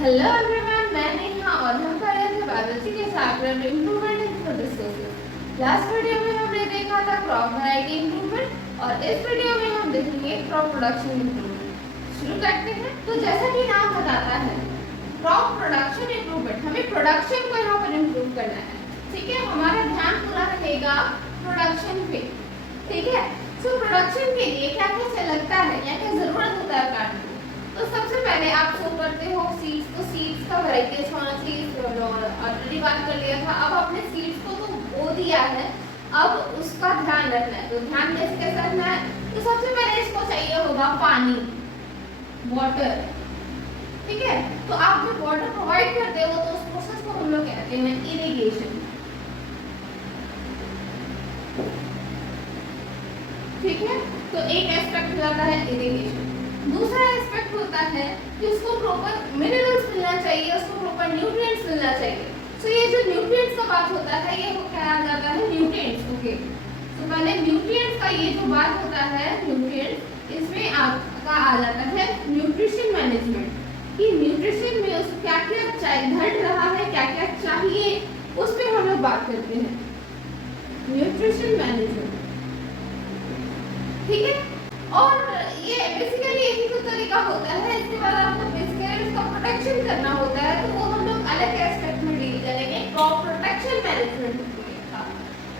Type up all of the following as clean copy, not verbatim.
Hello everyone, मैं नेहा और हम कर रहे थे बायोलॉजी के chapter improvement in food resources. Last video में हमने देखा था क्रॉप वैरायटी इम्प्रूवमेंट और इस वीडियो में हम देखेंगे क्रॉप प्रोडक्शन इम्प्रूवमेंट। शुरू करते हैं। तो जैसा कि नाम बताता है क्रॉप प्रोडक्शन इम्प्रूवमेंट, हमें प्रोडक्शन को यहाँ पर इम्प्रूव करना है। ठीक है, हमारा ध्यान पूरा रहेगा प्रोडक्शन पे। ठीक है, सो प्रोडक्शन के लिए क्या क्या लगता है या क्या जरूरत होता है प्लांट को। तो सबसे पहले आप शो करते हो सीड्स। तो सीड्स का वैरायटीज होना चाहिए, ऑलरेडी बात कर लिया था। अब अपने सीड्स को तो बो दिया है, अब उसका ध्यान रखना है। तो ध्यान कैसे रखना है? तो सबसे पहले इसको चाहिए होगा पानी, वाटर। ठीक है, तो आप जब वाटर प्रोवाइड करते हो तो उस प्रोसेस को हम लोग कहते हैं इरिगेशन। ठीक है, तो एक एस्पेक्ट हो जाता है इरिगेशन। दूसरा एस्पेक्ट होता है कि उसको प्रॉपर मिनरल्स मिलना चाहिए, उसको प्रॉपर न्यूट्रिएंट्स मिलना चाहिए। सो ये जो न्यूट्रिएंट्स का बात होता है ये वो क्या आ जाता है न्यूट्रिएंट्स। ओके, तो पहले न्यूट्रिएंट्स का ये जो बात होता है न्यूट्रिएंट्स, इसमें आपका आ जाता है न्यूट्रिशन मैनेजमेंट कि न्यूट्रिशन में उसको क्या क्या घट रहा है, क्या क्या चाहिए, उस पर हम लोग बात करते हैं न्यूट्रिशन मैनेजमेंट। ठीक है, और ये बेसिकली यही तो तरीका होता है। इसके बाद आपको बेसिकली इसका प्रोटेक्शन करना होता है, तो वो हम लोग अलग एस्पेक्ट में डील करेंगे, क्रॉप प्रोटेक्शन मैनेजमेंट का।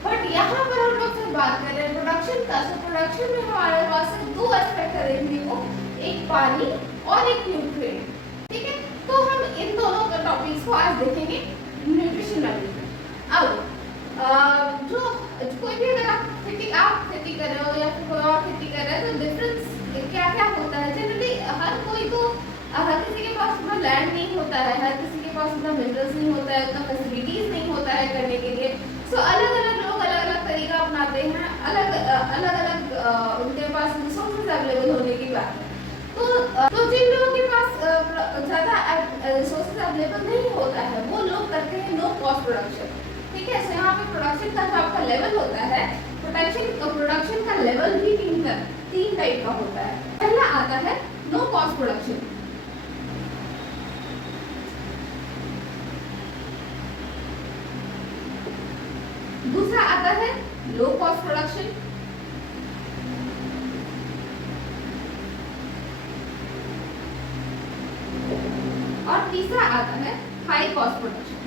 बट यहाँ पर हम लोग सिर्फ बात कर रहे हैं प्रोडक्शन का। तो प्रोडक्शन में हमारे पास दो एस्पेक्ट रहेंगे, वो एक पानी और एक न्यूट्रिएंट। ठीक है, तो हम इन दोनों का टॉपिक्स को आज देखेंगे, न्यूट्रिशन मैनेजमेंट। अब जो कोई भी अगर आप खेती कर रहे हो या फिर कोई और खेती कर रहे हैं तो डिफरेंस क्या क्या होता है। जनरली हर कोई तो हर किसी के पास उतना लैंड नहीं होता है, हर किसी के पास उतना मिनरल्स नहीं होता है, उतना फैसिलिटीज नहीं होता है करने के लिए। सो अलग अलग लोग अलग अलग तरीका अपनाते हैं, अलग अलग उनके पास रिसोर्सेज अवेलेबल होने की बात है। तो जिन लोगों के पास ज़्यादा रिसोर्सेज अवेलेबल नहीं होता है वो लोग करते हैं नो कॉस्ट प्रोडक्शन। ठीक है, सो यहाँ पे प्रोडक्शन का जो आपका लेवल होता है, प्रोडक्शन का लेवल भी तीन टाइप का होता है। पहला आता है नो कॉस्ट प्रोडक्शन। दूसरा आता है लो कॉस्ट प्रोडक्शन। और तीसरा आता है हाई कॉस्ट प्रोडक्शन।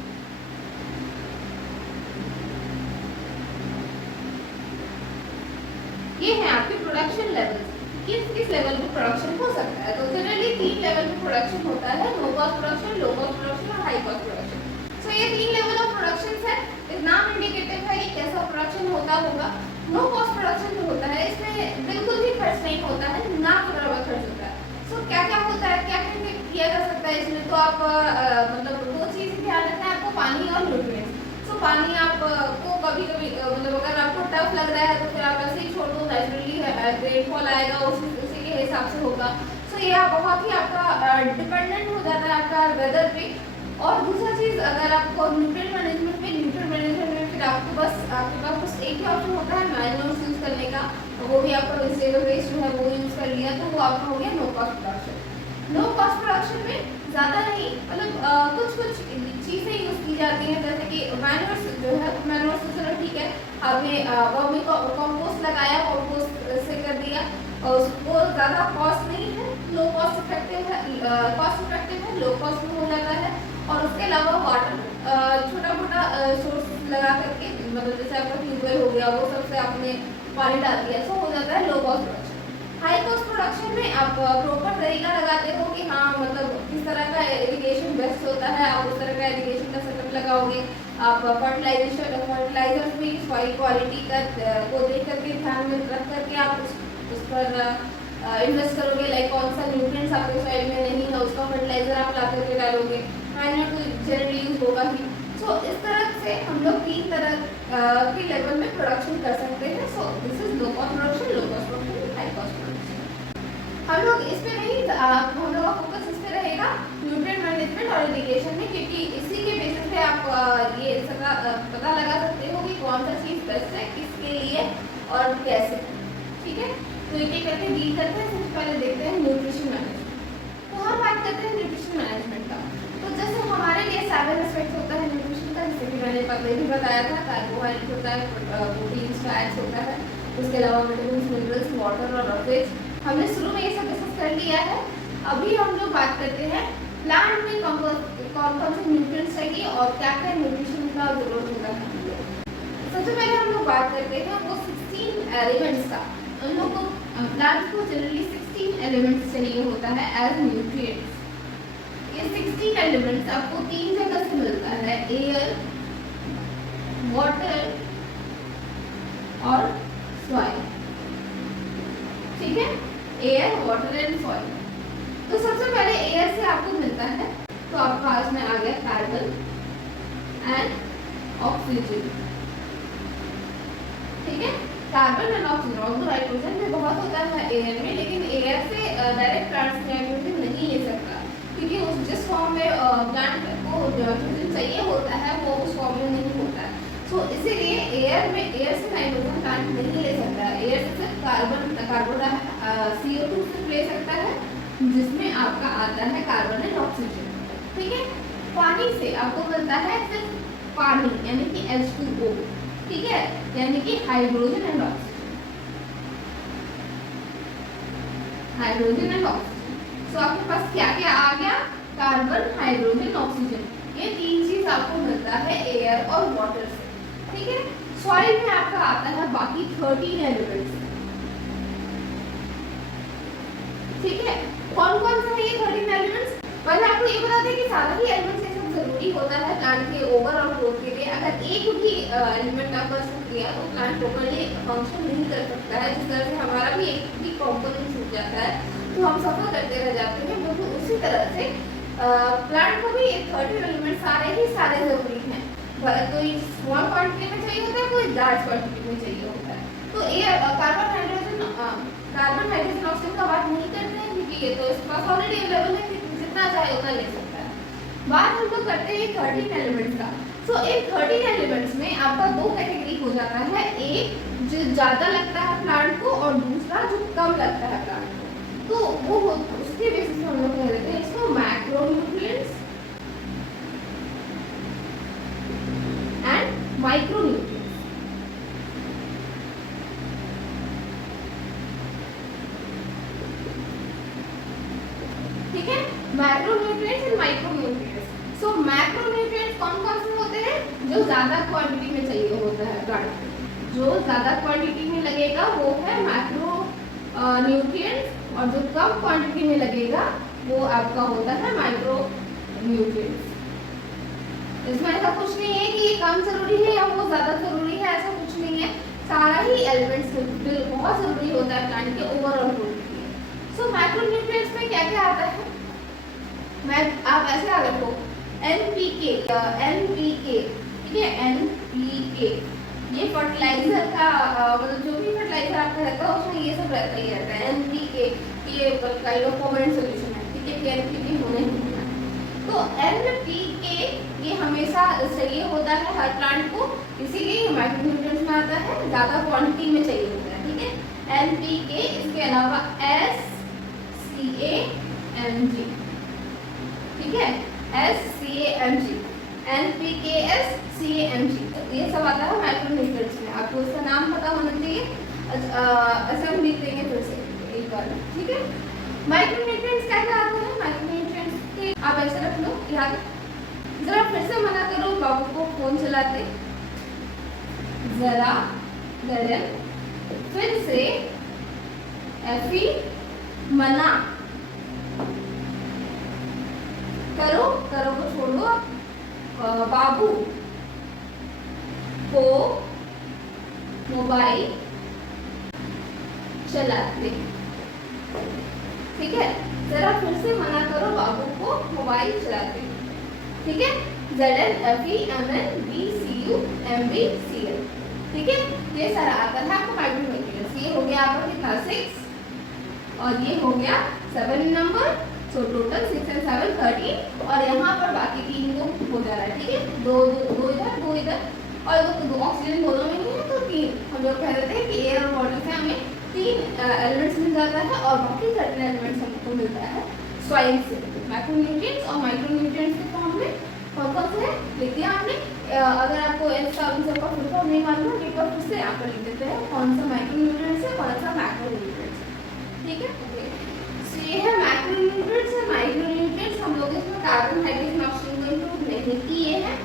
ये है आपके प्रोडक्शन लेवल, किस लेवल पे प्रोडक्शन हो सकता है। तो जनरली तीन लेवल पे प्रोडक्शन होता है, no cost production, low cost production और हाई कॉस्ट प्रोडक्शन। सो ये तीन लेवल ऑफ प्रोडक्शन है। इस नाम इंडिकेटिव है कि कैसा प्रोडक्शन होता होगा। नो कॉस्ट प्रोडक्शन जो होता है इसमें बिल्कुल भी खर्च नहीं होता है, ना के बराबर खर्च होता है। सो क्या क्या होता है, क्या क्या किया जा सकता है इसमें। तो आप मतलब दो चीज़ ध्यान रखना है आपको, पानी और न्यूट्रिएंट्स। तो पानी आपको कभी कभी मतलब अगर आपको टफ लग रहा है तो फिर आप ऐसे ही छोड़ दो, नेचुरली रेनफॉल आएगा उसी के हिसाब से होगा। सो ये बहुत ही आपका डिपेंडेंट हो जाता है आपका वेदर पे। और दूसरा चीज़, अगर आपको न्यूट्रिएंट मैनेजमेंट में फिर आपके पास बस एक ही ऑप्शन होता है मैन्योर्स यूज़ करने का, वो भी आपका वेजिटेबल वेस्ट जो है वो यूज़ कर लिया, तो वो आपका हो गया no cost production. No cost production में ज़्यादा नहीं, मतलब कुछ चीज़ें यूज़ की जाती हैं, जैसे कि मैन्योर्स जो है, मैन्योर्स तो चलो ठीक है, आपने वर्मी कंपोस्ट लगाया, कंपोस्ट से कर दिया और उसको ज़्यादा कॉस्ट नहीं है, लो कॉस्ट इफेक्टिव है, लो कॉस्ट में हो जाता है। और उसके अलावा वाटर छोटा मोटा सोर्स लगा करके, मतलब जैसे आपका ट्यूबवेल हो गया, वो सबसे आपने पानी डाल दिया, सो हो जाता है लो cost production. High cost production में आप प्रॉपर तरीका लगाते हो कि हाँ मतलब किस तरह का इरिगेशन बेस्ट होता है, आप उस तरह का इरिगेशन का सेटअप लगाओगे। आप फर्टिलाइजर्स भी सॉइल क्वालिटी का को देख करके ध्यान में रख करके आप उस पर इन्वेस्ट करोगे। लाइक कौन सा न्यूट्रिएंट्स आपके सॉइल में नहीं है उसका फर्टिलाइजर आप ला करके डालोगे, मैन्योर तो जनरली यूज होगा ही। सो इस तरह से हम लोग तीन तरह के लेवल में प्रोडक्शन कर सकते हैं। So this is low cost production, low cost production, high cost production. हम लोग इस पे नहीं, हम लोग का फोकस इस पे रहेगा न्यूट्रिएंट मैनेजमेंट और इरिगेशन में, क्योंकि इसी के बेसिस पे आप ये पता लगा सकते हो कि कौन सा चीज़ बेस्ट है किसके लिए और कैसे। ठीक है, तो एक एक करके डील करते हैं। सबसे पहले देखते हैं न्यूट्रिशन मैनेजमेंट। तो हम बात करते हैं न्यूट्रिशन मैनेजमेंट का। पहले भी बताया था, कार्बोहाइड्रेट होता है, प्रोटीन्स, फैट्स होता है, उसके अलावा विटामिन, मिनरल्स, वाटर और रफेज। हमने शुरू में ये सब डिस्कस कर लिया है। अभी हम लोग बात करते हैं प्लांट में कौन कौन से न्यूट्रिएंट्स चाहिए और क्या क्या न्यूट्रिशन का जरूरत होता है। सबसे पहले हम लोग बात करते हैं वो 16 एलिमेंट्स का। उन लोग को प्लांट को जनरली 16 एलिमेंट्स चाहिए होता है एज न्यूट्रिएंट्स। ये 16 एलिमेंट्स आपको 3 जगह से मिलता है, एयर, वाटर और सॉइल। ठीक है, एयर, वाटर एंड सॉइल। तो सबसे पहले एयर से आपको मिलता है, तो आपका पास में आ गया कार्बन एंड ऑक्सीजन। ठीक है, कार्बन एंड ऑक्सीजन और नाइट्रोजन भी बहुत होता है एयर में, लेकिन एयर से डायरेक्ट प्लांट नाइट्रोजन नहीं ले सकता, क्योंकि उस जिस फॉर्म में प्लांट को नाइट्रोजन चाहिए होता है वो उस फॉर्म में नहीं होता है। तो इसीलिए एयर से नाइट्रोजन प्लांट नहीं ले सकता। एयर से सिर्फ कार्बन CO2 सिर्फ ले सकता है, जिसमें आपका आता है कार्बन एंड ऑक्सीजन। ठीक है, पानी से आपको मिलता है सिर्फ पानी यानी कि H2O। ठीक है, यानी कि hydrogen and oxygen, hydrogen and oxygen. So आपके पास क्या क्या आ गया, कार्बन, हाइड्रोजन, ऑक्सीजन। ये 3 चीज आपको मिलता है एयर और वाटर से। ठीक है, सॉइल में आपका आता है बाकी 13 एलिमेंट्स। ठीक है, कौन कौन से है ये 13 एलिमेंट्स? पहले आपको ये बता दें कि सारा ही एलिमेंट्स ये सब जरूरी होता है प्लांट के ओवरऑल ग्रोथ के लिए। अगर एक भी एलिमेंट आपका छूट गया तो प्लांट प्रॉपर्ली फंक्शन नहीं कर सकता है। जिस तरह से हमारा भी एक भी कंपोनेंट छूट जाता है तो हम सफर करते रह जाते हैं, बिल्कुल उसी तरह से प्लांट को भी 13 एलिमेंट सारे जरूरी हैं। कोई स्मॉल क्वांटिटी में चाहिए होता है, कोई लार्ज क्वांटिटी में चाहिए होता है। तो एयर, कार्बन, हाइड्रोजन, ऑक्सीजन का बात नहीं करते हैं, क्योंकि ये तो इसके पास ऑलरेडी अवेलेबल है, जितना चाहे उतना ले सकता है। बात हम लोग करते हैं 13 एलिमेंट्स का। सो इन 13 एलिमेंट्स में आपका 2 कैटेगरी हो जाता है, एक जो ज़्यादा लगता है प्लांट को और दूसरा जो कम लगता है प्लांट को। तो वो उसके बेसिस पे हम लोग कह देते हैं इसको मैक्रोन्यूट्रिएंट्स एंड माइक्रोन्यूट्रिएंट्स। ठीक है, macronutrients and micronutrients. So macronutrients कौन-कौन से होते हैं? जो ज्यादा क्वांटिटी में चाहिए होता है प्लांट को, जो ज्यादा क्वांटिटी में लगेगा वो है मैक्रो न्यूट्रिएंट्स, और जो कम क्वांटिटी में लगेगा वो आपका होता है माइक्रो न्यूट्रिएंट्स। इसमें ऐसा कुछ नहीं है कि ये कम जरूरी है या वो ज्यादा जरूरी है, ऐसा कुछ नहीं है। सारा ही एलिमेंट्स बहुत जरूरी होता है प्लांट के ओवरऑल ग्रोथ के लिए। सो मैक्रोन्यूट्रिएंट्स में क्या क्या आता है? आप ऐसे आ रखो NPK, ठीक है, NPK ये फर्टिलाइजर का मतलब जो भी फर्टिलाइजर आपका रहता है उसमें ये सब रहता ही रहता है। NPK ये काइंड ऑफ परमानेंट सॉल्यूशन है, ठीक है, कि NPK होना ही होना है। तो NPK ये हमेशा चाहिए होता है हर प्लांट को, इसीलिए माइक्रोन्यूट्रिएंट्स में आता है, ज़्यादा क्वांटिटी में चाहिए होता है। ठीक है, NPK, इसके अलावा SCAMG, ठीक है, SCAMG, NPK, SCAMG, ये सब आता है माइक्रोन्यूट्रिएंट्स में। आपको इसका नाम पता होना चाहिए, ऐसे हम लिख देंगे फिर से एक बार। ठीक है, माइक्रोन्यूट्रिएंट्स क्या क्या आते हैं? माइक्रोन्यूट्रिएंट्स के आप ऐसे रख लो याद। जरा फिर से मना करो बाबू को फोन चलाते, जरा गरम, फिर से एफी मना करो, करो को छोड़ दो, बाबू को मोबाइल चलाते। ठीक है, जरा फिर से मना करो बाबू को मोबाइल चलाते। ठीक है, ZNFEMNBCUMBCL। ठीक है, ये सारा आता है आपको माइक्रोन्यूट्रिएंट्स। ये हो गया आपका कितना 6 और ये हो गया 7 नंबर। सो टोटल 6 और 7 13, और यहाँ पर बाकी 3 को हो जा रहा है। ठीक है, दो इधर 2 इधर, और दो ऑक्सीजन दोनों में ही है तो 3। हम लोग कह देते हैं कि एयर और वाटर से हमें 3 एलिमेंट्स मिल जाता है, और बाकी 13 एलिमेंट्स हमको मिलता है सॉइल से। मैक्रोन्यूट्रिएंट्स और माइक्रोन्यूट्रिएंट्स के फॉर्म में कौन कौन से है लिख दिया आपने? अगर आपको इसका इन सबका फुल फॉर्म नहीं मालूम है, एक बार फिर से यहाँ पर लिख देते हैं कौन सा माइक्रोन्यूट्रिएंट्स है, कौन सा मैक्रोन्यूट्रिएंट्स है। ठीक है, ओके। सो ये है मैक्रोन्यूट्रिएंट्स है। माइक्रोन्यूट्रिएंट्स हम लोग इसमें कार्बन, हाइड्रोजन, ऑक्सीजन को इंक्लूड नहीं किए हैं।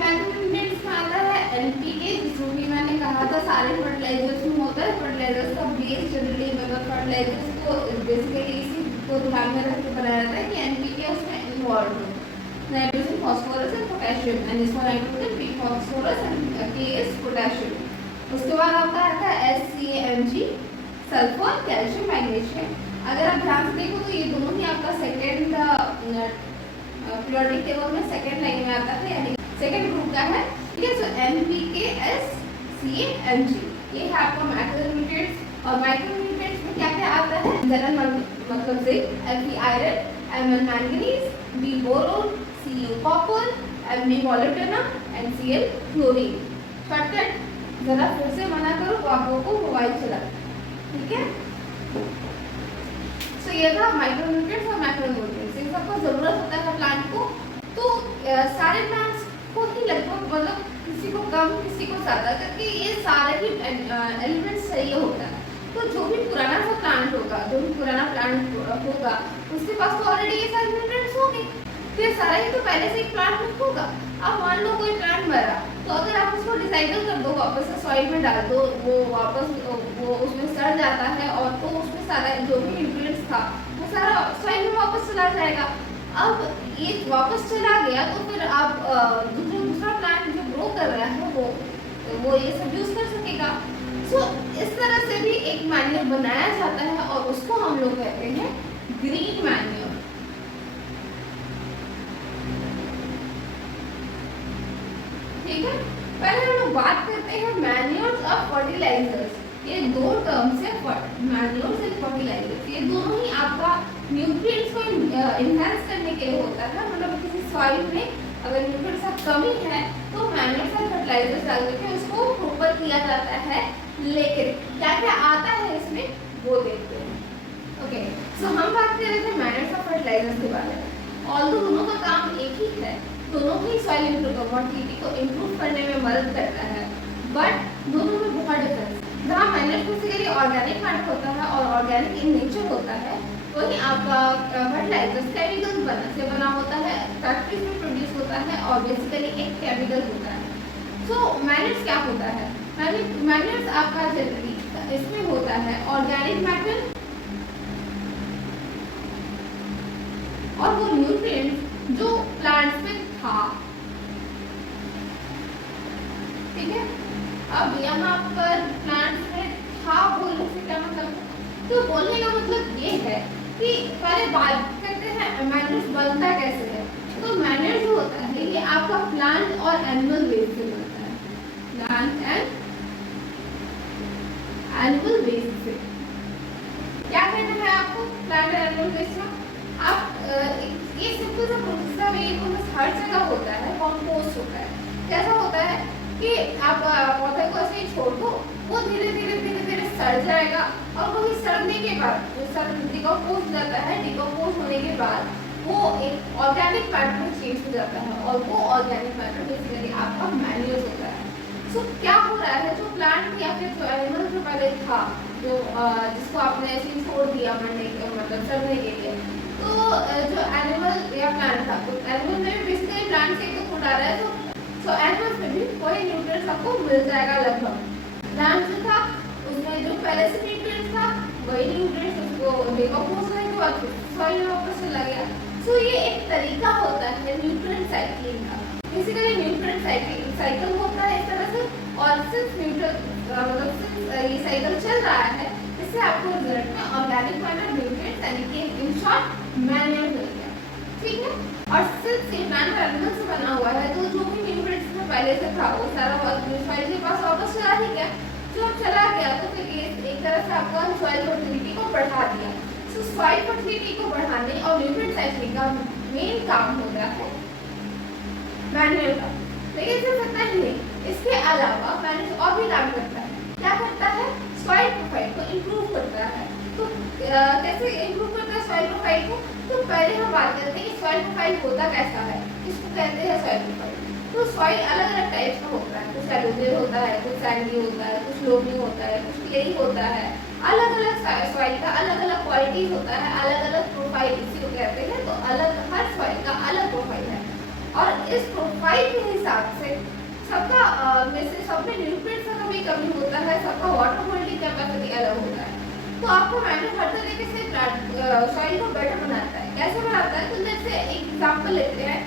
मैक्रोन्यूट्रिएंट्स में आता है एनपीके, जिसमें भी मैंने कहा था सारे फर्टिलाइजर्स में होता है। फर्टिलाइजर्स का बेस जनरली मतलब फर्टिलाइजर्स को बेसिकली इसी को ध्यान में रख के बनाया जाता है कि एनपीके उसमें इन्वॉल्व हो। Nitrogen, phosphorus and potassium, and इसमें नाइट्रोजन, पी फास्फोरस एंड के इज पोटेशियम। उसके बाद आपका आता है एससीएमजी, सल्फर, कैल्शियम, मैग्नीशियम। अगर आप ध्यान से देखो तो ये दोनों ही आपका सेकंड पीरियोडिक टेबल में सेकंड लाइन में आता है, यानी सेकंड ग्रुप का है। ठीक है, सो एनपीके, एससीएमजी ये है आपका मैक्रोन्यूट्रिएंट्स। और माइक्रोन्यूट्रिएंट्स में क्या क्या आता है, जनरल मतलब zinc, F iron, M manganese, B boron, C copper, M molybdenum and CL chlorine. Shortcut जरा फिर से मना करो बाबू को मोबाइल चला। ठीक है, सो ये था माइक्रोन्यूट्रिएंट्स और मैक्रोन्यूट्रिएंट्स। इन सबको जरूरत होता है प्लांट को। तो सारे प्लांट्स को ही लगभग मतलब किसी को कम किसी को ज़्यादा करके ये सारे ही एलिमेंट्स चाहिए होता है। तो जो भी पुराना सा प्लांट होगा, जो भी पुराना प्लांट होगा, उसके पास तो ऑलरेडी ये सारे न्यूट्रिएंट्स होंगे, फिर सारा ही तो पहले से एक प्लांट में होगा। अब मान लो कोई प्लांट मरा, तो अगर आप उसको रिसाइकल कर दो, वापस से सॉइल में डाल दो, वो वापस वो उसमें सड़ जाता है और तो उसमें सारा जो भी न्यूट्रिएंट्स था वो सारा सॉइल में वापस चला जाएगा। अब ये वापस चला गया तो फिर आप दूसरा प्लांट जो ग्रो कर रहा है वो ये सब यूज कर सकेगा। सो इस तरह से भी एक मैन्योर बनाया जाता है और उसको हम लोग कहते हैं ग्रीन मैन्योर। ठीक है, पहले हम लोग बात करते हैं मैन्योर्स और फर्टिलाइजर्स। ये दो टर्म्स है, मैन्योर्स एंड फर्टिलाइजर्स। ये दोनों ही आपका न्यूट्रिएंट्स को इनहेंस करने के लिए होता है। मतलब किसी सॉइल में अगर न्यूट्रिएंट्स की कमी है तो मैन्योर्स और फर्टिलाइजर्स डाल करके उसको प्रॉपर किया जाता है। लेकिन क्या क्या आता है इसमें वो देखते हैं। ओके, सो हम बात कर रहे थे मैन्योर्स और फर्टिलाइजर्स के बारे में। ऑल्दो दोनों का काम एक ही है, दोनों ही सॉइल फर्टिलिटी को इम्प्रूव करने में मदद करता है, बट दोनों में बहुत डिफरेंस। जहाँ मैन्योर बेसिकली ऑर्गेनिक मैटर होता है और ऑर्गेनिक इन नेचर होता है, वही आपका फर्टिलाइजर्स केमिकल से बना होता है, फैक्ट्रीज में प्रोड्यूस होता है और बेसिकली एक केमिकल होता है। सो मैन्योर्स क्या होता है, मैन्योर्स आपका जनरली इसमें होता है ऑर्गेनिक मैटर और वो न्यूट्रिएंट्स जो प्लांट्स में था। ठीक है, अब यहाँ पर प्लांट्स में था बोलने से क्या मतलब, तो बोलने का मतलब ये है कि पहले बात करते हैं मैन्योर्स बनता कैसे है। तो मैन्योर जो होता है ये आपका प्लांट और एनिमल वेस्ट से बनता है, प्लांट एंड एनिमल वेस्ट से। क्या करना है आपको प्लांट एंड एनिमल वेस्ट में, आप ये सिंपल सा प्रोसेस है, ये प्रोसेस हर जगह होता है, कंपोस्ट होता है। कैसा होता है कि आप पौधे को ऐसे ही छोड़ दो, वो धीरे धीरे सड़ जाएगा और वही सड़ने के बाद जो डिकम्पोज हो जाता है, डिकम्पोज होने के बाद वो एक ऑर्गेनिक मैटर में चेंज हो जाता है और वो ऑर्गेनिक मैटर बेसिकली आपका मैन्योर होता है। सो क्या हो रहा है, जो प्लांट या फिर जो एनिमल जो पहले था, जो जिसको आपने ऐसे ही छोड़ दिया मरने के मतलब सड़ने के लिए, तो जो एनिमल या प्लांट था, तो एनिमल में भी बेसिकली प्लांट से तो फूड आ रहा है, तो एनिमल्स में भी वही न्यूट्रिएंट्स आपको मिल जाएगा लगभग। प्लांट जो था उसमें जो पहले से न्यूट्रिएंट्स था वही न्यूट्रिएंट्स उसको डिकम्पोज होने के बाद सॉइल में वापस चला गया। सो ये एक तरीका होता है न्यूट्रिएंट साइक्लिंग का। बेसिकली न्यूट्रिएंट साइकिल होता है इस तरह से, और सिर्फ ये साइकिल चल रहा है, इससे आपको रिजल्ट में ऑर्गेनिक मैटर न्यूट्रिएंट्स यानी कि इन शॉर्ट मैन्योर मिल गया। ठीक है, और सिर्फ ये प्लांट एनिमल से बना हुआ है, तो जो भी न्यूट्रिएंट्स में पहले से था वो सारा सॉइल के पास वापस चला ही गया। जो चला गया तो फिर ये एक तरह से आपका सॉइल फर्टिलिटी को बढ़ा दिया। सो सॉइल फर्टिलिटी को बढ़ाने और न्यूट्रिएंट साइक्लिंग का मेन काम होता है मैन्योर का। लेकिन सिर्फ इतना ही नहीं, इसके अलावा मैन्योर और भी काम करता है। क्या करता है, सॉइल प्रोफाइल को इम्प्रूव करता है। तो कैसे इम्प्रूव करता है सॉइल प्रोफाइल को, तो पहले हम बात करते हैं कि सॉइल प्रोफाइल होता कैसा है, इसको कहते हैं सॉइल प्रोफाइल। तो सॉइल अलग अलग टाइप्स का होता है, कुछ एलुवियल होता है, कुछ सैंडी होता है, कुछ लोमी होता है, कुछ क्लेई होता है। अलग अलग सॉइल का अलग अलग क्वालिटीज होता है, अलग अलग प्रोफाइल इसी को कहते हैं। तो अलग हर सॉइल का अलग प्रोफाइल है और इस प्रोफाइल के हिसाब से सबका में से सब में न्यूट्रिएंट्स का भी कमी होता है, सबका वाटर होल्डिंग कैपेसिटी अलग होता है। तो आपको मैंने हर तरीके से सॉइल को बेटर बनाता है। कैसे बनाता है? तो जैसे एक एग्जांपल लेते हैं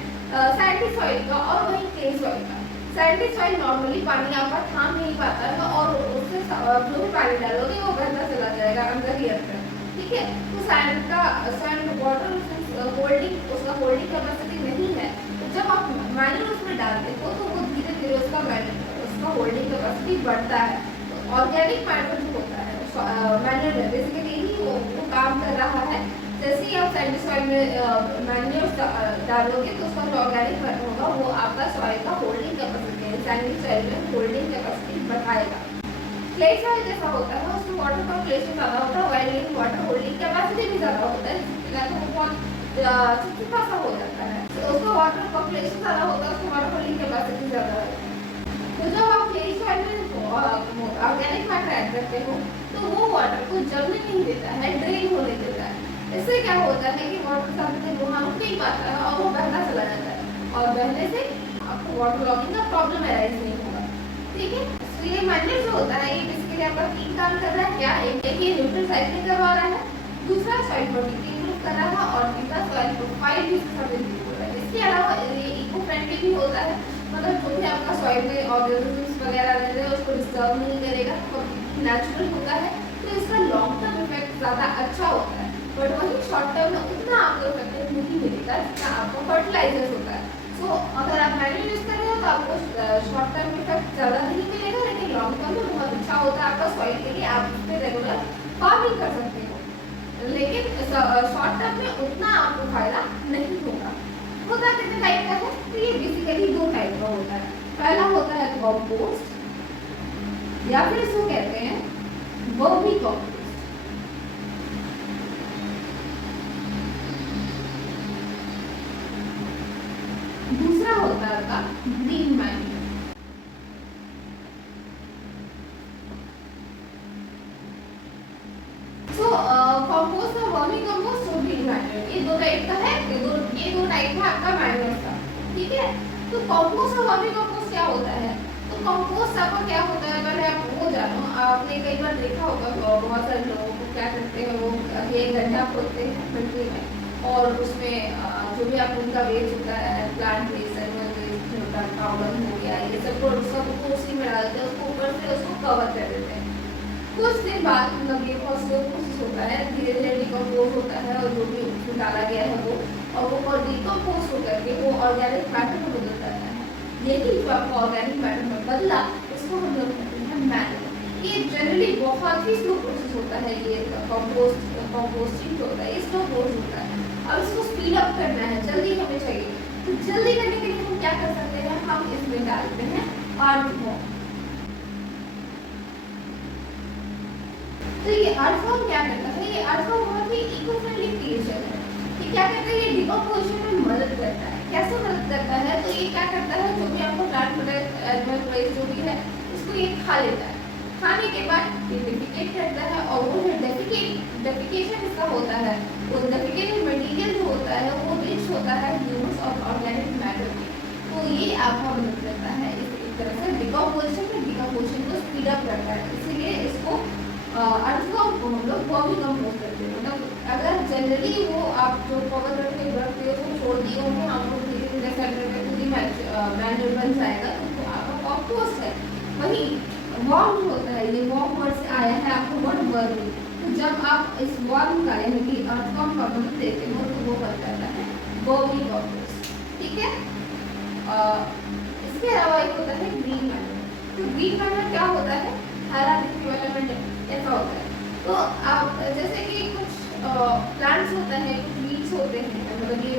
सैंडी सॉइल का और वही क्ले सॉइल का। सैंडी सॉइल नॉर्मली पानी आपका थाम नहीं पाता है और उससे जो भी पानी डालोगे वो बहता चला जाएगा अंदर ही अंदर, ठीक है। तो सैंड वाटर होल्डिंग उसका होल्डिंग कैपेसिटी नहीं है। तो जब आप मैन्यूर उसमें डालते हो तो वो धीरे धीरे उसका होल्डिंग कैपेसिटी बढ़ता है। तो ऑर्गेनिक मैटर जो होता है मैन्यूर में बेसिकली ही वो काम कर रहा है। जैसे ही आप सैंडी सॉइल में मैन्यूर डालोगे तो उसका जो ऑर्गेनिक मैटर होगा वो आपका सॉइल का होल्डिंग कैपेसिटी है, सैंडी सॉइल में होल्डिंग कैपेसिटी बढ़ाएगा। क्ले सॉइल जैसा होता है उसमें वाटर पर्कुलेशन ज़्यादा होता है, वाइल्ड वाटर होल्डिंग कैपेसिटी भी ज़्यादा होता है, तो वो बहुत चिपचिपा सा हो जाता है। तो उसका वाटर पर्कुलेशन ज़्यादा होता है, उसका वाटर होल्डिंग कैपेसिटी ज़्यादा है। तो जब आप क्ले सॉइल में ऑर्गेनिक मैटर ऐड करते हो तो वो वाटर को जमने नहीं देता है, ड्रेन होने देता है। इससे क्या होता है कि वाटर साथ में वहाँ रुक नहीं पाता है और वो बहता चला जाता है और बहने से आपको वाटर लॉगिंग का प्रॉब्लम अराइज नहीं होगा, ठीक है। तो ये मैन्योर जो होता है ये बेसिकली आपका तीन काम कर रहा है। क्या? एक ये न्यूट्रिएंट साइक्लिंग करवा रहा है, दूसरा सॉइल मोटिलिटी इंप्रूव कर रहा है और तीसरा सॉइल प्रोफाइल भी इंप्रूव हो रहा है। इसके अलावा ये इको फ्रेंडली भी होता है, मतलब जो भी आपका सॉइल में ऑर्गेनिजम्स वगैरह रहते हैं उसको डिस्टर्ब नहीं करेगा, नेचुरल होता है। तो इसका लॉन्ग टर्म इफेक्ट ज़्यादा अच्छा होता है, बट वही शॉर्ट टर्म में उतना आपको इफेक्टिव नहीं मिलेगा जितना आपको फर्टिलाइजर होता है। सो अगर आप मैन्यूर यूज कर रहे हो तो आपको शॉर्ट टर्म इफेक्ट ज़्यादा नहीं मिलेगा, लेकिन लॉन्ग टर्म में बहुत अच्छा होता है आपका सॉइल के लिए। आप उस पर रेगुलर फार्मिंग कर सकते हो, लेकिन शॉर्ट टर्म में उतना आपको फायदा नहीं होगा। होता कितने टाइप का है? तो ये बेसिकली दो टाइप का होता है। पहला होता है कंपोस्ट या फिर इसको कहते हैं वर्मी कंपोस्ट। दूसरा होता है आपका ग्रीन मैन्यूर। सो कंपोस्ट और वर्मी कंपोस्ट और ग्रीन मैन्यूर ये दो टाइप का है। ये दो टाइप है आपका मैन्यूर का, ठीक है। तो कंपोस्ट और वर्मी कंपोस्ट क्या होता है? तो कंपोस्ट आपका क्या होता है पहले आप वो जानो। आपने कई बार देखा होगा बहुत सारे लोगों को क्या करते हैं, वो ये गड्ढा खोदते हैं मिट्टी में और उसमें जो भी आप उनका वेस्ट होता है, प्लांट वेस्ट, एनिमल वेस्ट होता है, पाउडर हो गया, ये सबको उसी में डालते हैं, उसको ऊपर से उसको कवर कर देते हैं। कुछ दिन बाद मतलब ये बहुत स्लो प्रोसेस होता है, धीरे धीरे डिकम्पोज होता है और जो भी उसमें डाला गया है वो और वो डिकम्पोज होकर के वो ऑर्गेनिक मैटर में बदल जाता है। लेकिन जो आपका ऑर्गेनिक मैटर में बदला उसको हम लोग कहते हैं मैन्यूर। ये जनरली बहुत ही स्लो प्रोसेस होता है। ये कंपोस्टिंग जो होता है ये स्लो प्रोसेस होता है। अब इसको स्पीड अप करना है, जल्दी हमें चाहिए, तो जल्दी करने के लिए हम क्या कर सकते हैं? हम इसमें डालते हैं अर्थवॉर्म। तो ये अर्थवॉर्म क्या करता है? ये अर्थवॉर्म बहुत ही इको फ्रेंडली क्रिएचर है। ये क्या करता है? ये डिकम्पोजिशन में मदद करता है। कैसे मदद करता है? तो ये क्या करता है, जो भी आपको प्लांट प्रोडक्ट एनिमल वेस्ट जो भी है इसको ये खा लेता है। खाने के बाद ये डेफिकेट करता है और वो जो डेफिकेशन इसका होता है, वो डेफिकेटेड मटेरियल जो होता है वो रिच होता है ह्यूमस और ऑर्गेनिक मैटर में। तो ये आपको मदद करता है इस तरह से डिकम्पोजिशन को स्पीड अप करता है। इसीलिए इसको अर्थवॉर्म को हम लोग वर्मी कंपोस्ट करते हैं। मतलब अगर जनरली वो आप जो कवर करके रखते हो वो छोड़ दिए होंगे, हम लोग धीरे धीरे सेंटर में खुद ही मैन्यूर बन जाएगा, तो आपका कंपोस्ट है। वही वर्म जो होता है, ये वर्म वर्ड से आया है, आपको वर्ड वर्मी। तो जब आप इस वर्म का यानी कि अर्थवॉर्म का मदद देते हो तो वो बन जाता है वर्मी कंपोस्ट, ठीक है। इसके अलावा एक होता है ग्रीन मैन्यूर। तो ग्रीन मैन्यूर क्या होता है? हरा दिखने वाला मैन्यूर ऐसा होता है। तो आप जैसे कि कुछ प्लांट्स होता है, कुछ वीड्स होते हैं, मतलब ये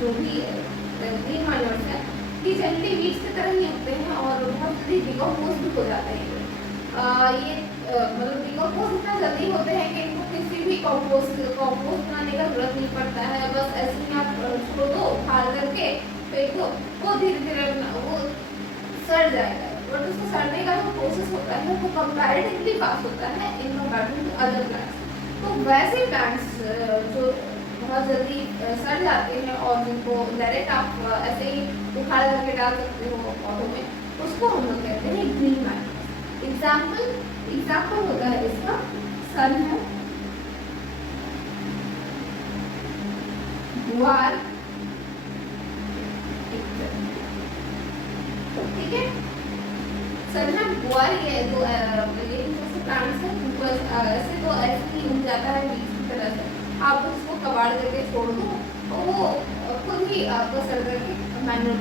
जो भी ग्रीन मैन्यूर है ये जनरली वीड्स की तरह ही उगते हैं और बहुत जल्दी डिकम्पोज भी हो जाते हैं। ये मतलब डिकम्पोज इतना जल्दी होते हैं कि इनको किसी भी कंपोस्ट बनाने का जरूरत नहीं पड़ता है। बस ऐसे ही आप छोड़ दो उखाड़ करके फेंक दो, वो धीरे धीरे वो सड़ जाएगा। बट उसको सड़ने का जो प्रोसेस होता है वो कंपैरेटिवली फास्ट होता है in comparison to other plants. तो वैसे प्लांट्स जो बहुत जल्दी सड़ जाते हैं और जिनको डायरेक्ट आप ऐसे ही उखाड़ करके डाल सकते हो पौधों में, उसको हम लोग कहते हैं ग्रीन मैंगो। एग्जाम्पल होता है इसका सन है, गुआर, ठीक है। सनहम गुआर ये दो जैसे प्लांट्स है, ऐसे तो ऐसे ही उग जाता है बीज की तरह से। आप उसको कबाड़ करके छोड़ दो तो वो खुद ही आपको सड़ करके मैन्यूर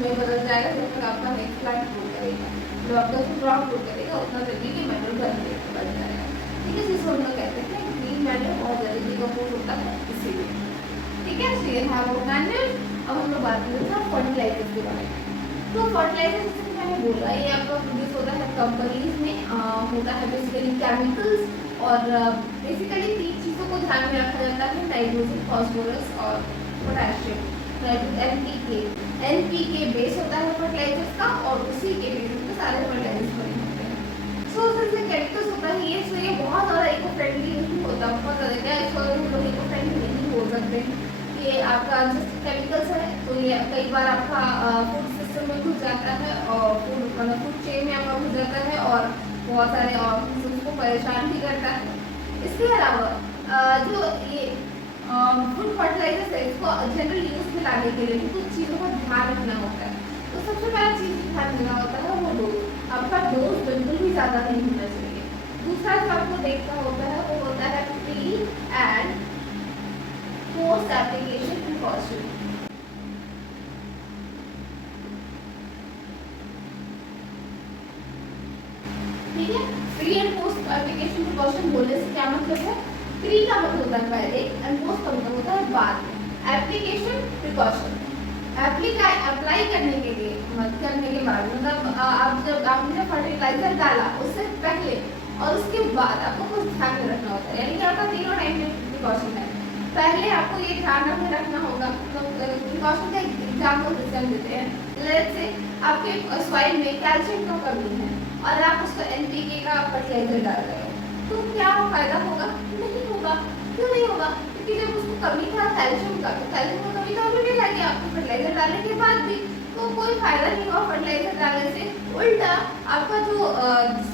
में बदल जाएगा, जब तक आपका नेक्स्ट प्लांट ग्रो करेगा, जो आपका जो क्रॉप ग्रो करेगा उतना जल्दी की मैन्यूर बन जाएगा। ठीक है, जिसको हम लोग कहते हैं ग्रीन मैन्यूर बहुत जल्दी डिकम्पोज होता है इसीलिए। ठीक है, सो ये था वो मैन्यूर। अब हम लोग बात करते हैं फर्टिलाइजर्स के बारे में। तो फर्टिलाइजर जैसे कि मैंने बोला ये आपका प्रोड्यूस होता है कंपनीज में, होता है बेसिकली केमिकल्स, और बेसिकली 3 चीज़ों को ध्यान में रखा जाता है, नाइट्रोजन, फास्फोरस और पोटेशियम। एनपीके बेस होता है फर्टिलाइजर्स का, और उसी के बेस पे सारे फर्टिलाइजर्स बने होते हैं। सो जैसे केमिकल्स होता है ये बहुत ज़्यादा इको फ्रेंडली नहीं होता, बहुत ज़्यादा क्या इसको लोग इको फ्रेंडली नहीं बोल सकते। ये आपका जैसे केमिकल्स है तो ये कई बार आपका फूड सिस्टम में घुस जाता है, और फूड चेन में आपका घुस जाता है, और बहुत सारे ऑर्गेनिज्म को परेशान भी करता है। इसके अलावा जो ये फूड फर्टिलाइजर्स है इसको जनरल यूज में लाने के लिए कुछ चीज़ों का ध्यान रखना होता है। तो सबसे पहला चीज़ ध्यान देना होता है वो डोज। आपका डोज बिल्कुल भी ज़्यादा नहीं होना चाहिए। दूसरा जो आपको देखना होता है वो होता है pre and post application precaution. ठीक है, pre and post application precaution बोलने से क्या मतलब है? प्री का मतलब होता है पहले एंड पोस्ट का मतलब होता है बाद में। एप्लीकेशन प्रिकॉशन अप्लाई करने के लिए करने के बाद मतलब आपने फर्टिलाइजर डाला उससे पहले और उसके बाद आपको कुछ ध्यान में रखना होता है, यानी कि आपका तीनों टाइम में प्रिकॉशन है। पहले आपको ये ध्यान रखना होगा, तो प्रिकॉशन का एग्जाम्पल सिस्टम देते हैं। लेट्स से आपके सॉइल में कैल्शियम का कमी है और आप उसको एनपीके का फर्टिलाइजर डाल रहे हो, तो क्या फायदा होगा? नहीं होगा। क्यों नहीं होगा? क्योंकि जब उसको कमी था कैल्शियम का, तो कैल्शियम का कमी तो ऑलरेडी लगी आपको फर्टिलाइजर डालने के बाद भी, तो कोई फायदा नहीं हुआ फर्टिलाइजर डालने से। उल्टा आपका जो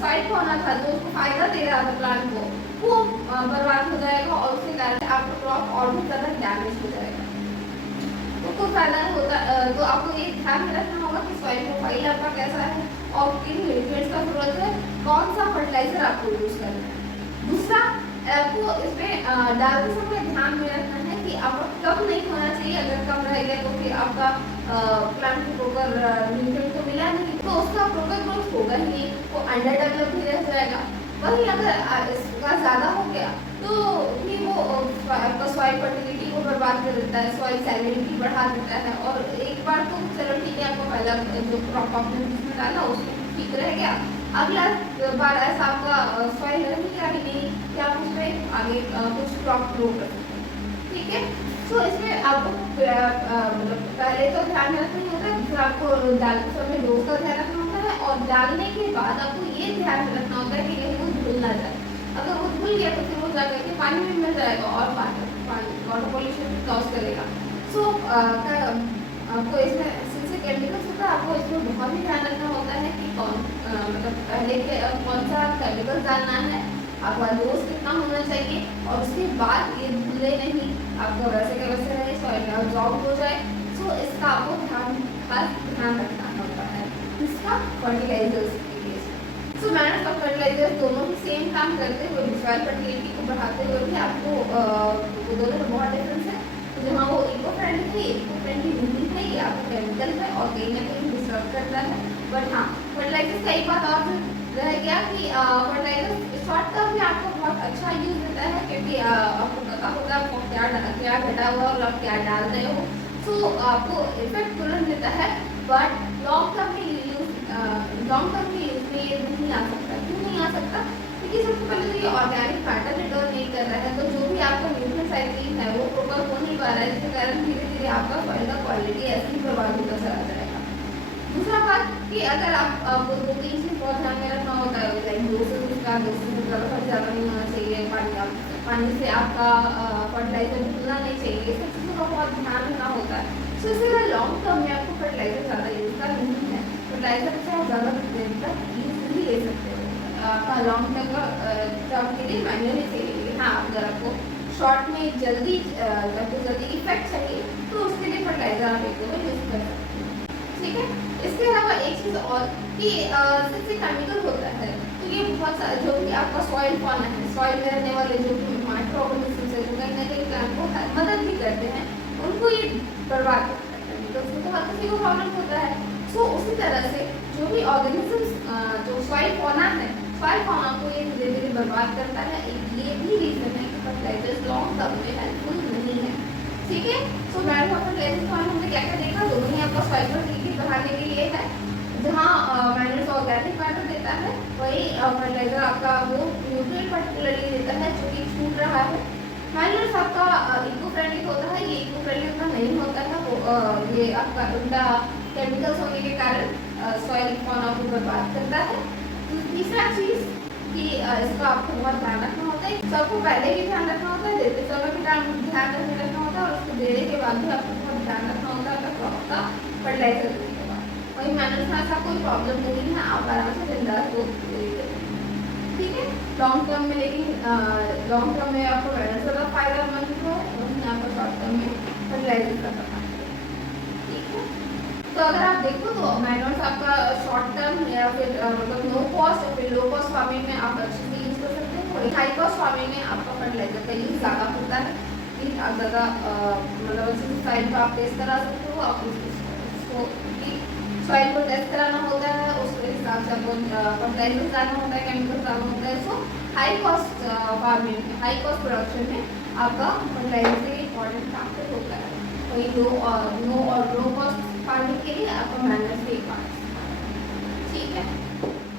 साइड होना था, जो उसको फायदा दे रहा था प्लांट को, वो बर्बाद हो जाएगा और उसके कारण आपका क्रॉप और भी ज़्यादा डैमेज हो जाएगा। तो कोई फायदा नहीं होता। तो आपको ये ध्यान में रखना होगा कि सॉइल प्रोफाइल आपका कैसा है और किन न्यूट्रिएंट्स का जरूरत है, कौन सा फर्टिलाइजर आपको यूज करना है। दूसरा, आपको इसमें डालते समय ध्यान में रखना है कि आपका कम नहीं होना चाहिए। अगर कम रह गया तो फिर आपका प्लांट को प्रॉपर न्यूट्रिएंट तो मिला नहीं, तो उसका प्रॉपर ग्रोथ होगा ही नहीं, वो अंडर डेवलप भी रह जाएगा। वही अगर इसका ज़्यादा हो गया तो भी वो आपका सॉइल फर्टिलिटी को बर्बाद कर देता है, सॉइल सैलिनिटी बढ़ा देता है। और एक बार तो चलो ठीक है, आपको पहला जो क्रॉप आपने जिसमें डाला उसमें ठीक रह गया, अगला बार ऐसा आपका सॉइल नहीं रहा ही नहीं कि आप उसमें आगे कुछ क्रॉप ग्रो कर सकते हैं। ठीक है, तो इसमें आपको मतलब पहले तो ध्यान रखना ही होता है, फिर आपको डालते समय डोज का ध्यान रखना होता है, और डालने के बाद आपको ये ध्यान रखना होता है कि कहीं वो धुल ना जाए। अगर वो धुल गया तो फिर वो जाकर के पानी में मिल जाएगा और वाटर पॉल्यूशन कॉज करेगा। सो आपको इसमें केमिकल्स होता है, आपको इसमें बहुत ही ध्यान रखना होता है कि मतलब पहले कौन सा केमिकल डालना है, आपका डोज कितना होना चाहिए, और उसके बाद ये धुले नहीं, आपको वैसे का वैसे रहे, सॉइल में अब्जॉर्ब हो जाए। सो इसका आपको खास ध्यान रखना होता है इसका फर्टिलाइजर्स के केस में। सो मैंने सब फर्टिलाइजर्स दोनों ही सेम काम करते हुए भी, सॉइल फर्टिलिटी को बढ़ाते हुए भी आपको दोनों में बहुत डिफरेंस है। तो जहाँ वो इको फ्रेंडली नहीं है, ये आपका केमिकल है और कहीं ना कहीं डिस्टर्ब करता है। बट हाँ, फर्टिलाइजर्स का एक बात और रह गया कि फर्टिलाइजर शॉर्ट टर्म में आपको बहुत अच्छा यूज देता है, क्योंकि आपको पता होगा आपको क्या घटा हुआ और आप क्या डाल रहे हो, तो आपको इफेक्ट तुरंत देता है। बट लॉन्ग टर्म में यूज में ये नहीं आ सकता। क्यों नहीं आ सकता? क्योंकि सबसे पहले तो ये ऑर्गेनिक मैटर रिटर्न नहीं कर रहा है, तो जो भी आपका न्यूट्रिएंट साइक्लिंग है वो प्रॉपर हो नहीं पा रहा है, जिसके कारण धीरे धीरे आपका सॉइल का क्वालिटी ऐसे ही बर्बाद कि अगर आपको 2-3 चीज़ बहुत ध्यान में रखना होता है, लाइक डोसेज उसका डोसेज ज़्यादा नहीं होना चाहिए, पानी से आपका फर्टिलाइजर धुलना नहीं चाहिए, ये सब चीज़ों का बहुत ध्यान रखना होता है। सो इसी तरह लॉन्ग टर्म में आपको फर्टिलाइजर ज़्यादा यूज़ का नहीं है। फर्टिलाइजर से आप ज़्यादा देर तक यूज़ ले सकते हो। आपका लॉन्ग टर्म के लिए मैन्युअली चाहिए। हाँ, अगर आपको शॉर्ट में जल्दी इफेक्ट चाहिए तो उसके लिए फर्टिलाइजर आप एक दो यूज़ कर सकते हो। ठीक है। इसके अलावा एक चीज़ और कि सबसे केमिकल होता है, तो ये बहुत सारे जो कि आपका सॉइल फॉर्म है, सॉइल में रहने वाले जो कि माइक्रो ऑर्गेनिजम्स है, जो कहीं ना कहीं प्लांट को मदद भी करते हैं, उनको ये बर्बाद करता है, तो उसमें तो हर किसी को प्रॉब्लम होता है। सो उसी तरह से जो भी ऑर्गेनिजम्स जो सॉइल फॉना है, सॉइल फॉना को ये धीरे धीरे बर्बाद करता है। ये भी रीजन है कि फर्टिलाइजर्स लॉन्ग टर्म में हेल्पफुल नहीं है। ठीक है। सो मैंने फर्टिलाइजर्स को हमने क्या क्या देखा, दोनों ही आपका सॉइल फर्टिलिटी बढ़ाने के लिए है, जहाँ मैनर्स ऑर्गेनिक मैटर देता है, वही फर्टिलाइजर आपका वो न्यूट्रिएंट पर्टिकुलरली देता है जो कि छूट रहा है। मैनर्स आपका इको फ्रेंडली होता है, ये इको फ्रेंडली उतना नहीं होता है, वो ये आपका उल्टा केमिकल्स होने के कारण सॉइल फॉना को बर्बाद करता है। तीसरा चीज़ कि इसका आपको बहुत ध्यान रखना होता है, सबको पहले भी ध्यान रखना होता है, देते समय भी ध्यान रखना होता है, और उसको देने के बाद भी आपको बहुत ध्यान रखना होता है क्रॉप का फर्टिलाइजर देने के बाद। वही मैनर्स में ऐसा कोई प्रॉब्लम नहीं है, आप आराम से बिंदास हो। ठीक है। लॉन्ग टर्म में लेकिन लॉन्ग टर्म में आपको मैनर्स ज़्यादा फायदेमंद हो, वहीं आपको शॉर्ट टर्म में फर्टिलाइजर का करना है। ठीक है। तो अगर आप देखो तो मैनर्स आपका शॉर्ट टर्म या फिर मतलब नो कॉस्ट या फिर लो कॉस्ट फार्मिंग में आप अच्छे से यूज़ कर सकते हैं, और हाई कॉस्ट फार्मिंग में आपका फर्टिलाइजर का यूज़ ज़्यादा होता है कि आप ज़्यादा मतलब अच्छे से सॉइल को आप टेस्ट करा सकते हो, आप उसको सॉइल को टेस्ट कराना होता है, उसके हिसाब से आपको फर्टिलाइजर डालना होता है, केमिकल डालना होता है। सो हाई कॉस्ट फार्मिंग में, हाई कॉस्ट प्रोडक्शन में आपका फर्टिलाइजर से इम्पॉर्टेंट फैक्टर होता है। वही नो और लो कॉस्ट फार्मिंग के लिए आपका मैनर्स से ठीक है।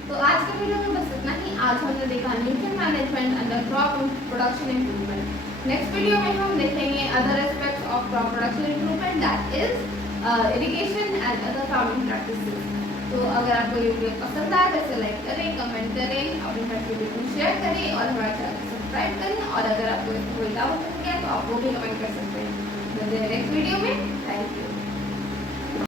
तो आज के वीडियो में बस इतना ही। आज हमने देखा nutrient management under crop production improvement. Next video में हम देखेंगे other aspects of crop production improvement, that is irrigation and other farming practices. तो अगर आपको ये वीडियो पसंद आए तो इसे लाइक करें, कमेंट करें, अपने फ्रेंड्स के वीडियो को शेयर करें और हमारे चैनल को सब्सक्राइब करें। और अगर आपको कोई डाउट है तो आप वो भी कमेंट कर सकते हैं नेक्स्ट वीडियो में। Thank you.